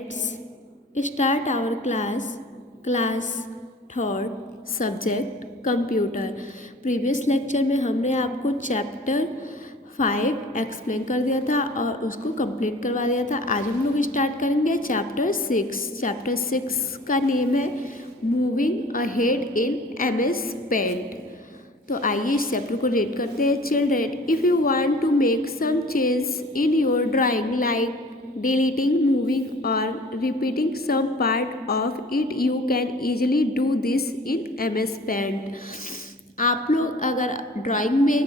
Let's start our class third subject computer. Previous lecture में हमने आपको चैप्टर 5 एक्सप्लेन कर दिया था और उसको कंप्लीट करवा दिया था। आज हम लोग स्टार्ट करेंगे चैप्टर 6। चैप्टर 6 का नेम है moving ahead in MS paint. तो आइए इस चैप्टर को रीड करते हैं। Children, if you want to make some change in your drawing like deleting, moving or repeating some part of it, you can easily do this in MS Paint। आप लोग अगर drawing में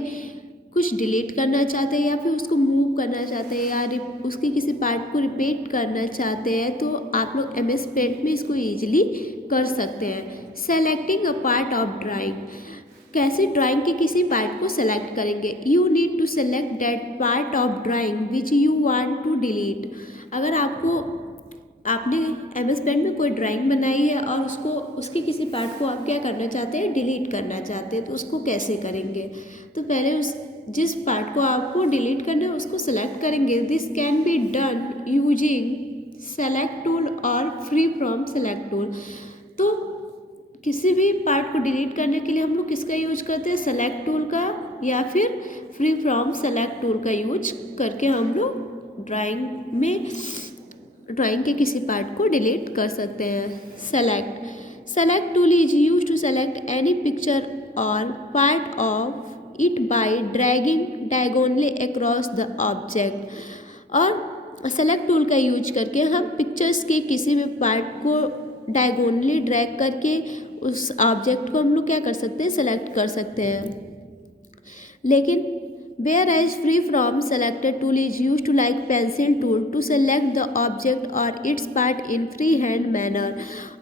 कुछ delete करना चाहते हैं या फिर उसको मूव करना चाहते हैं या उसके किसी पार्ट को रिपीट करना चाहते हैं तो आप लोग MS Paint में इसको ईजिली कर सकते हैं। Selecting a part of drawing, कैसे ड्राइंग के किसी पार्ट को सेलेक्ट करेंगे। You need to select that part of drawing which you want to delete. अगर आपने MS पेंट में कोई ड्राइंग बनाई है और उसके किसी पार्ट को आप क्या करना चाहते हैं, डिलीट करना चाहते हैं, तो उसको कैसे करेंगे। तो पहले जिस पार्ट को आपको डिलीट करना है उसको सेलेक्ट करेंगे। This can be done using select tool और फ्री फ्रॉम सेलेक्ट टूल। तो किसी भी पार्ट को डिलीट करने के लिए हम लोग किसका यूज करते हैं, सेलेक्ट टूल का या फिर फ्री फ्रॉम सेलेक्ट टूल का यूज करके हम लोग ड्राइंग के किसी पार्ट को डिलीट कर सकते हैं। Select tool is use to select any picture or part of it by dragging diagonally across the object. और सेलेक्ट टूल का यूज करके हम पिक्चर्स के किसी भी पार्ट को डायगोनली ड्रैग करके उस ऑब्जेक्ट को हम लोग क्या कर सकते हैं, सेलेक्ट कर सकते हैं। लेकिन whereas free from selected tool is use to like pencil tool to select the object और its part in free hand manner.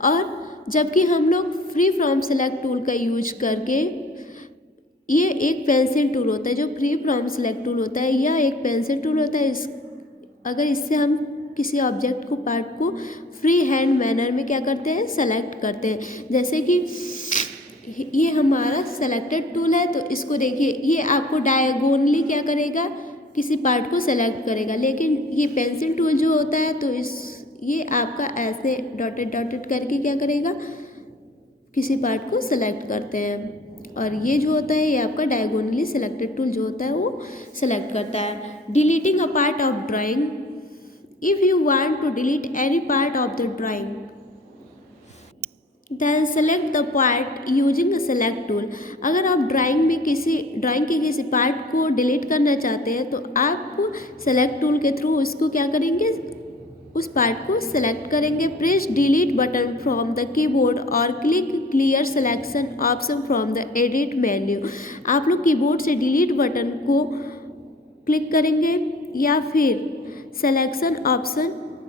और जबकि हम लोग फ्री फ्रॉम सेलेक्ट टूल का यूज करके, ये एक पेंसिल टूल होता है जो फ्री फ्रॉम सेलेक्ट टूल होता है, यह एक पेंसिल टूल होता है। अगर इससे हम किसी ऑब्जेक्ट को पार्ट को फ्री हैंड मैनर में क्या करते हैं, सेलेक्ट करते हैं। जैसे कि ये हमारा सेलेक्टेड टूल है तो इसको देखिए, ये आपको डायगोनली क्या करेगा, किसी पार्ट को सेलेक्ट करेगा। लेकिन ये पेंसिल टूल जो होता है तो ये आपका ऐसे डॉटेड डॉटेड करके क्या करेगा, किसी पार्ट को सेलेक्ट करते हैं। और ये जो होता है ये आपका डायगोनली सेलेक्टेड टूल जो होता है वो सेलेक्ट करता है। Deleting a part of drawing, if you want to delete any part of the drawing then select the part using a select tool। अगर आप ड्राइंग के किसी पार्ट को डिलीट करना चाहते हैं तो आप सेलेक्ट टूल के थ्रू उसको क्या करेंगे, उस पार्ट को सेलेक्ट करेंगे। Press delete button from the keyboard और click clear selection option from the edit menu. आप लोग कीबोर्ड से डिलीट बटन को क्लिक करेंगे या फिर सेलेक्शन ऑप्शन,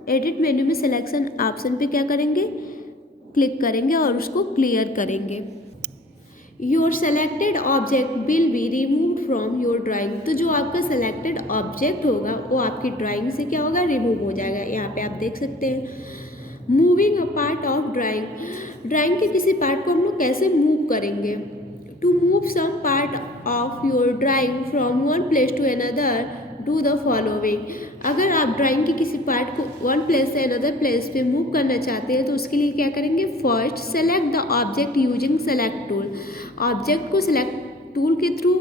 एडिट मेन्यू में सेलेक्शन ऑप्शन पे क्या करेंगे, क्लिक करेंगे और उसको क्लियर करेंगे। Your selected object will be removed from your drawing. तो जो आपका सेलेक्टेड ऑब्जेक्ट होगा वो आपकी ड्राइंग से क्या होगा, रिमूव हो जाएगा। यहाँ पे आप देख सकते हैं। Moving a part of drawing, drawing के किसी पार्ट को हम लोग कैसे मूव करेंगे। To move some part of your drawing from one place to another do the following. अगर आप ड्राइंग के किसी पार्ट को वन प्लेस से अनदर प्लेस पे मूव करना चाहते हैं तो उसके लिए क्या करेंगे। First, select the object using select tool, object को सेलेक्ट टूल के थ्रू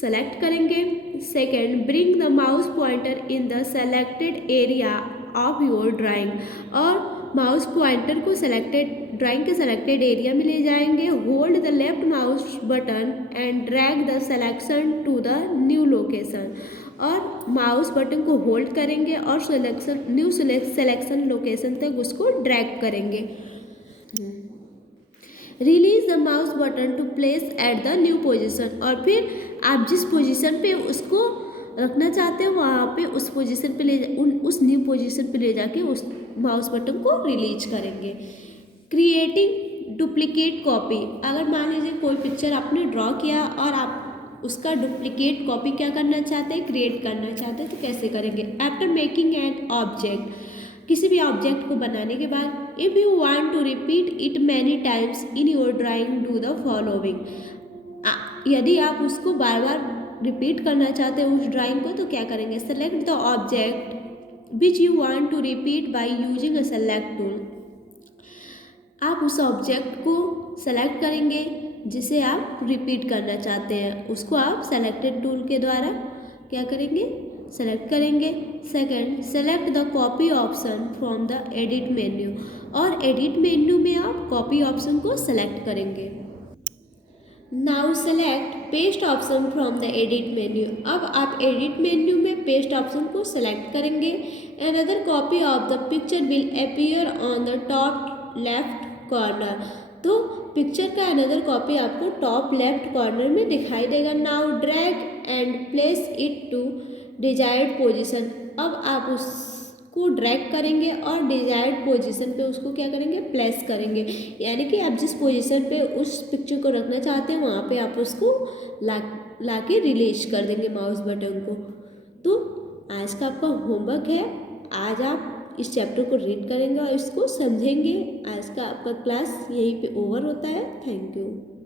सेलेक्ट करेंगे। Second, bring the mouse pointer in the selected area of your drawing, और माउस पॉइंटर को ड्राइंग के सेलेक्टेड एरिया में ले जाएंगे। Hold the left mouse button and drag the selection to the new location, और mouse button को hold करेंगे और न्यू सेलेक्शन लोकेशन तक उसको ड्रैग करेंगे। Release the mouse button to place at the new position, और फिर आप जिस पोजीशन पे उसको रखना चाहते हैं वहाँ पे उस पोजीशन पे उस न्यू पोजीशन पे ले जाके उस माउस बटन को रिलीज करेंगे। क्रिएटिंग डुप्लीकेट कॉपी, अगर मान लीजिए कोई पिक्चर आपने ड्रॉ किया और आप उसका डुप्लीकेट कॉपी क्या करना चाहते हैं, क्रिएट करना चाहते हैं, तो कैसे करेंगे। आफ्टर मेकिंग एन ऑब्जेक्ट, किसी भी ऑब्जेक्ट को बनाने के बाद, if you want to repeat it many times in your drawing do the following. यदि आप उसको बार बार रिपीट करना चाहते हैं उस ड्राइंग को तो क्या करेंगे। Select the object which you want to repeat by using a select tool. आप उस ऑब्जेक्ट को सेलेक्ट करेंगे जिसे आप रिपीट करना चाहते हैं, उसको आप सेलेक्टेड टूल के द्वारा क्या करेंगे, सेलेक्ट करेंगे। Second, select the copy option from the edit menu, और एडिट मेन्यू में आप कॉपी ऑप्शन को सेलेक्ट करेंगे। Now select paste option from the edit menu, अब आप एडिट मेन्यू में पेस्ट ऑप्शन को सेलेक्ट करेंगे। Another copy of the picture will appear on the top left corner, तो पिक्चर का अनदर कॉपी आपको टॉप लेफ्ट कॉर्नर में दिखाई देगा। Now drag and place it to desired position, अब आप उसको ड्रैग करेंगे और डिजायर्ड पोजीशन पे उसको क्या करेंगे, प्लेस करेंगे, यानी कि आप जिस पोजीशन पे उस पिक्चर को रखना चाहते हैं वहाँ पे आप उसको ला के रिलीज कर देंगे माउस बटन को। तो आज का आपका होमवर्क है, आज आप इस चैप्टर को रीड करेंगे और इसको समझेंगे। आज का आपका क्लास यहीं पे ओवर होता है। Thank you.